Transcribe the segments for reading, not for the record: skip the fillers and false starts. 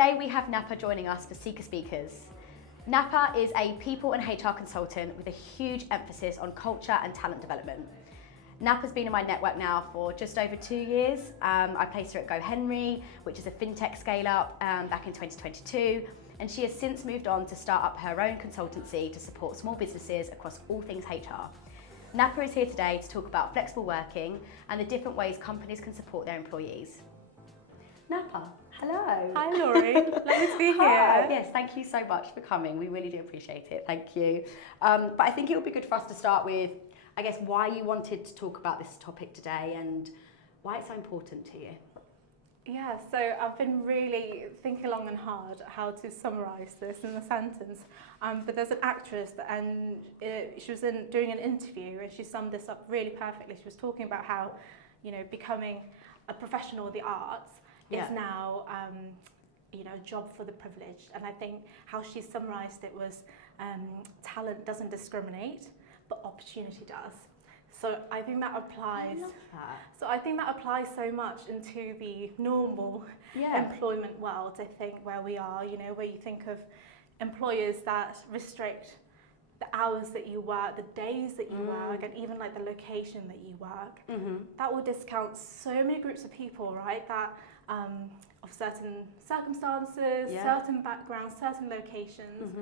today we have Napa joining us for Seekhr Speakers. Napa is a people and HR consultant with a huge emphasis on culture and talent development. Napa's been in my network now for just over 2 years. I placed her at Go Henry, which is a fintech scale-up, back in 2022, and she has since moved on to start up her own consultancy to support small businesses across all things HR. Napa is here today to talk about flexible working and the different ways companies can support their employees. Napa, hello. Hi Laurie, lovely to be here. Hi. Yes, thank you so much for coming. We really do appreciate it, thank you. But I think it would be good for us to start with, I guess, why you wanted to talk about this topic today and why it's so important to you. Yeah, so I've been really thinking long and hard how to summarise this in a sentence. But there's an actress and she was doing an interview and she summed this up really perfectly. She was talking about how, becoming a professional of the arts is now, a job for the privileged. And I think how she summarised it was talent doesn't discriminate, but opportunity does. So I think that applies. I love that. So I think that applies so much into the normal employment world, I think, where we are, where you think of employers that restrict the hours that you work, the days that you work, and even like the location that you work. That will discount so many groups of people, right? That of certain circumstances, certain backgrounds, certain locations,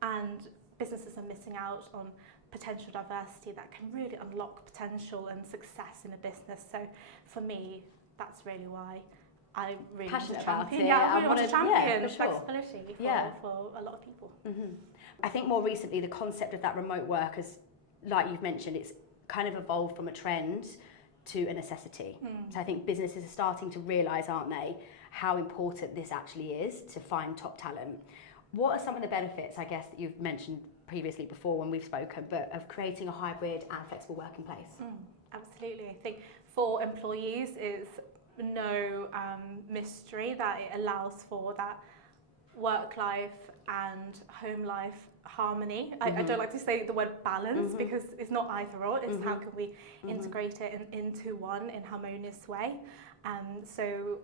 and businesses are missing out on potential diversity that can really unlock potential and success in a business. So for me, that's really why I really passionate about it. I really want to champion for sure. flexibility for a lot of people. I think more recently the concept of that remote work has, like you've mentioned, it's kind of evolved from a trend to a necessity. So I think businesses are starting to realise, aren't they, how important this actually is to find top talent. What are some of the benefits, I guess, that you've mentioned previously before when we've spoken, but of creating a hybrid and flexible working place? Absolutely. I think for employees it's no mystery that it allows for that work life and home life harmony. I don't like to say the word balance because it's not either or, it's how can we integrate it into one in a harmonious way. So,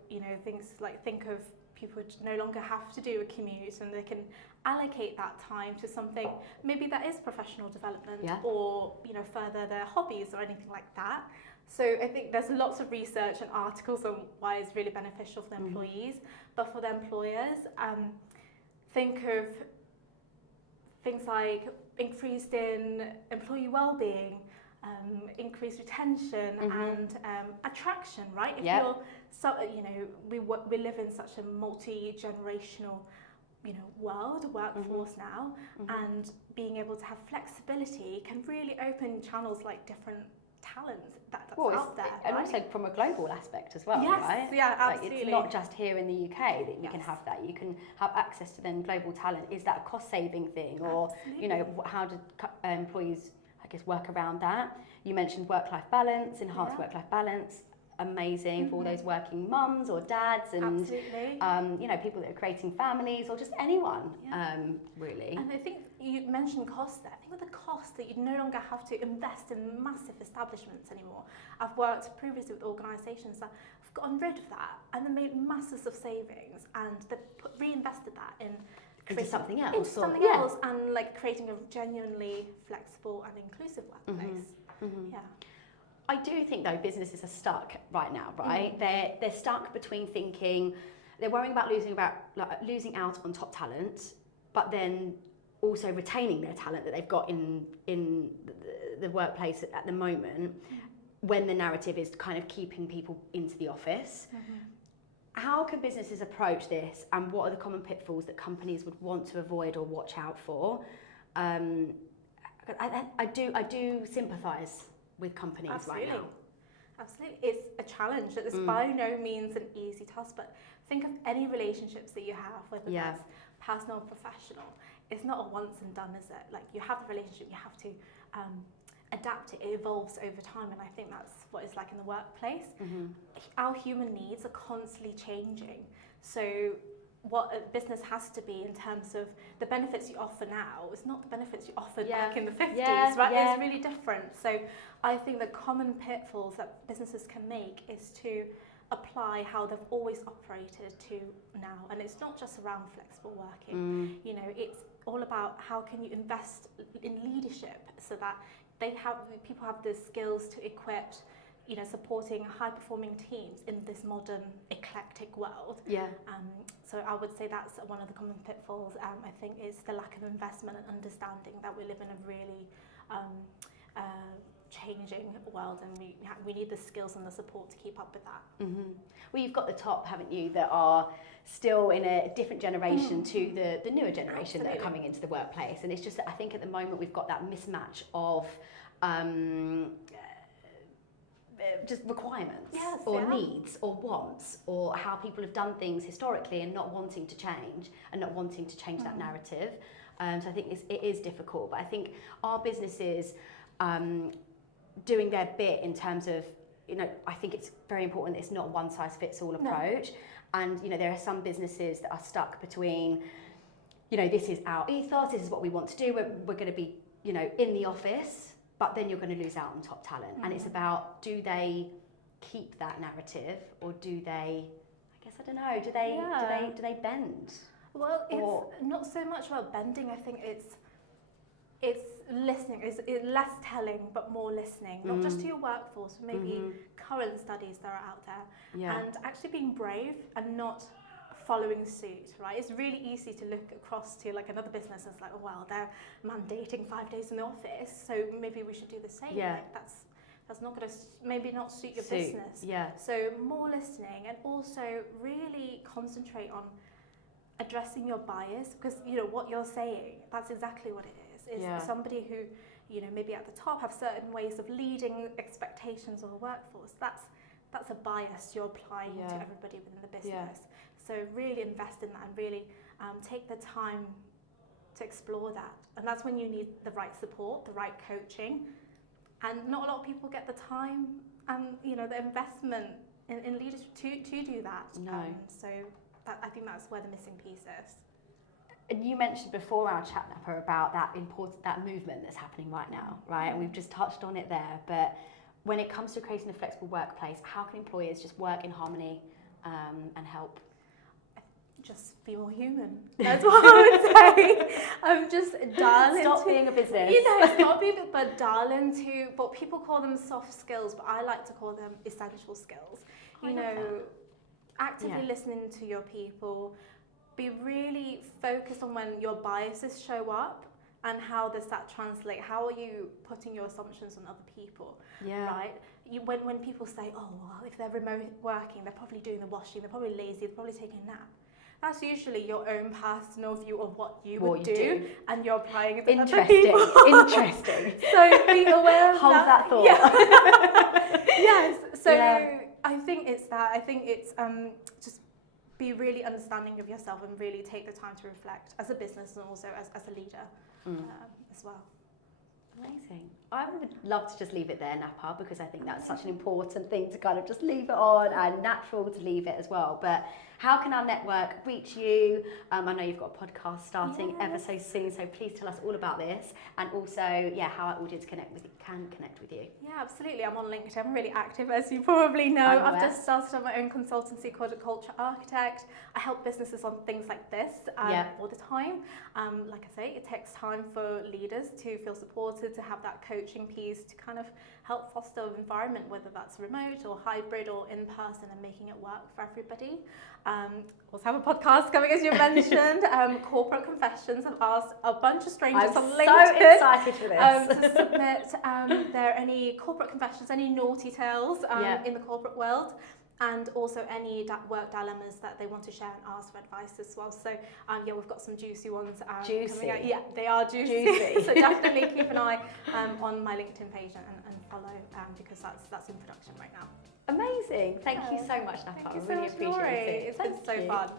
things like think of people no longer have to do a commute and they can allocate that time to something maybe that is professional development or further their hobbies or anything like that. So I think there's lots of research and articles on why it's really beneficial for the employees, but for the employers, think of things like increased in employee well-being, increased retention and attraction, right? If you're we live in such a multi-generational workforce now, and being able to have flexibility can really open channels like different talents that's out there. And also from a global aspect as well, right? Yeah, absolutely. Like it's not just here in the UK that you can have that. You can have access to then global talent. Is that a cost-saving thing, or how do employees, I guess, work around that? You mentioned work-life balance, enhanced work-life balance. Amazing for all those working mums or dads and people that are creating families or just anyone really. And I think you mentioned cost there. I think with the cost that you no longer have to invest in massive establishments anymore. I've worked previously with organisations that have gotten rid of that and then made masses of savings and they've reinvested that into something else. Into something else and like creating a genuinely flexible and inclusive workplace. I do think though businesses are stuck right now, right? They're stuck between thinking they're worrying about losing out on top talent, but then also retaining their talent that they've got in the workplace at the moment, when the narrative is kind of keeping people into the office. How can businesses approach this, and what are the common pitfalls that companies would want to avoid or watch out for? I do sympathise with companies right now. Absolutely. It's a challenge. It's by no means an easy task, but think of any relationships that you have, whether that's personal or professional. It's not a once and done, is it? Like, you have the relationship, you have to adapt it. It evolves over time, and I think that's what it's like in the workplace. Our human needs are constantly changing. So what a business has to be in terms of the benefits you offer now is not the benefits you offered back in the 50s, right? It's really different. So I think the common pitfalls that businesses can make is to apply how they've always operated to now. And it's not just around flexible working. You know, it's all about how can you invest in leadership so that people have the skills to equip, you know, supporting high-performing teams in this modern, eclectic world. Yeah. So I would say that's one of the common pitfalls. I think is the lack of investment and understanding that we live in a really changing world, and we need the skills and the support to keep up with that. Well, you've got the top, haven't you, that are still in a different generation to the newer generation that are coming into the workplace. And it's just that I think at the moment we've got that mismatch of just requirements or needs or wants, or how people have done things historically and not wanting to change that narrative. So I think it is difficult, but I think our businesses doing their bit in terms of, you know, I think it's very important that it's not a one size fits all approach. And, you know, there are some businesses that are stuck between, you know, this is our ethos, this is what we want to do, we're going to be, you know, in the office, but then you're going to lose out on top talent. And it's about, do they keep that narrative, or do they, I guess, I don't know, do they bend? Well, it's not so much about bending. I think it's listening. It's less telling, but more listening, not just to your workforce, but maybe current studies that are out there, and actually being brave and not following suit, right? It's really easy to look across to like another business and it's like, oh, well, they're mandating 5 days in the office, so maybe we should do the same. Like that's not going to maybe not suit your business. So more listening, and also really concentrate on addressing your bias, because, you know, what you're saying, that's exactly what it is somebody who, you know, maybe at the top have certain ways of leading expectations of a workforce. That's a bias you're applying to everybody within the business. So really invest in that, and really take the time to explore that. And that's when you need the right support, the right coaching. And not a lot of people get the time and, you know, the investment in leadership to do that. So I think that's where the missing piece is. And you mentioned before our chat, Napa, about that movement that's happening right now, right? And we've just touched on it there. But when it comes to creating a flexible workplace, how can employers just work in harmony and help? Just be more human. That's what I would say. Just dial into... Stop being a business. You know, stop being, but dial into what people call them soft skills, but I like to call them essential skills. You know, actively listening to your people. Be really focused on when your biases show up, and how does that translate? How are you putting your assumptions on other people? Right? When people say, oh, well, if they're remote working, they're probably doing the washing, they're probably lazy, they're probably taking a nap. That's usually your own personal view of what you would do, and you're applying it to other people. Interesting. So be aware of Hold that thought. Yes. So I think it's that. I think it's just be really understanding of yourself, and really take the time to reflect as a business, and also as a leader as well. Amazing. I would love to just leave it there, Napa, because I think that's such an important thing to kind of just leave it on, and natural to leave it as well. But how can our network reach you? I know you've got a podcast starting ever so soon, so please tell us all about this, and also, how our audience can connect with you. Yeah, absolutely. I'm on LinkedIn. I'm really active, as you probably know. I've just started on my own consultancy called Culture Architect. I help businesses on things like this all the time. Like I say, it takes time for leaders to feel supported, to have that coaching piece, to kind of help foster an environment, whether that's remote or hybrid or in person, and making it work for everybody. Also have a podcast coming, as you mentioned, Corporate Confessions. I've asked a bunch of strangers on LinkedIn. I'm so excited for this. To submit there are any corporate confessions, any naughty tales in the corporate world, and also any work dilemmas that they want to share and ask for advice as well. So we've got some juicy ones coming out. Yeah, they are juicy. So definitely keep an eye on my LinkedIn page and follow, because that's in production right now. Amazing. Thank you so much, Napa. I really appreciate it. It's been so fun.